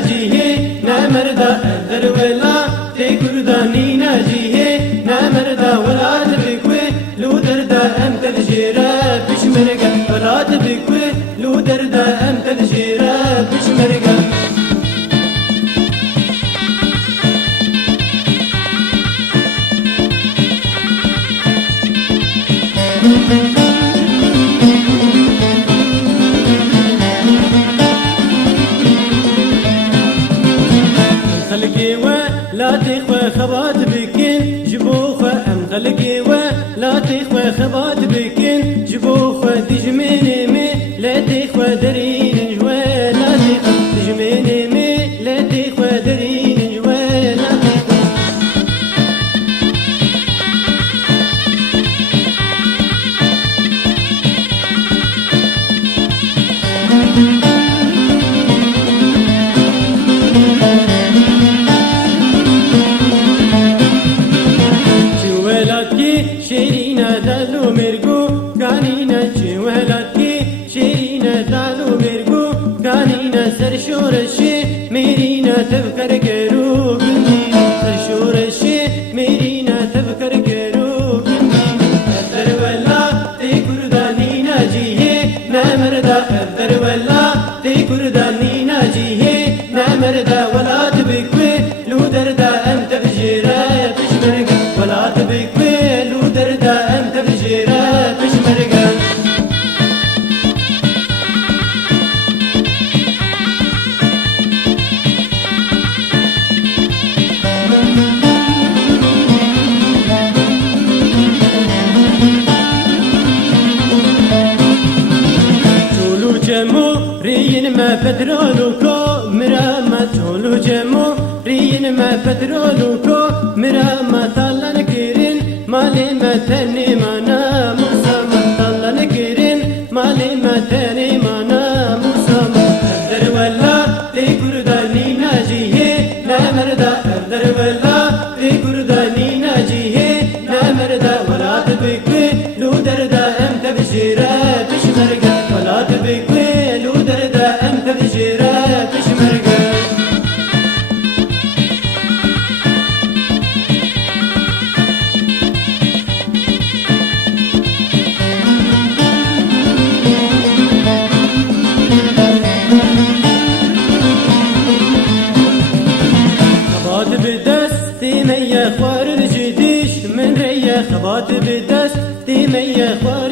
ناجيه نمردا در ولا تكرداني ناجيه نمردا ولا تبكوي لو دردا أنت الجيرة بشمرقة ولا تبكوي لو دردا أنت الجيرة بشمرقة خلقي ولا تخوى خبات بكين جبوخة أم خلقي ولا تخوى خبات بكين جبوخة تجميني مي لا تخوى درين جوى لا تخوى تجميني مي لا تخوى درين جوى لا تخوى شيرينا دالو مرغو كانينا جوالاتي شيرينا دالو مرغو كانينا سرشورشي ميرينا تفكر كرو قلبي سرشورشي ميرينا تفكر كرو قلبي قدر ولا تكرداني ناجيه نمردا قدر ولا تكرداني ناجيه نمردا ولا تبكوي لو دردا انت بجيرة بشمرقة ولا تبكوي دردا أنت بجيرة بشمرقة تولو جمو رين ما فترولوكو مراما تولو جمو رين ما فترولوكو مراما طالنا نكيرين مالي ما تاني مانا مسامة طلع نكرين مالي ما تاني مانا مسامة قدر ولا تكرداني ناجيه لا مردا قدر ولا تكرداني ناجيه لا مردا ولا تبكي لو دردا أنت بجيرة بشمرقة ولا تبكي لو دردا أنت بجيرة بشمرقة بدستي مية خوار الجديش من ريا خبات بدستي مية خوار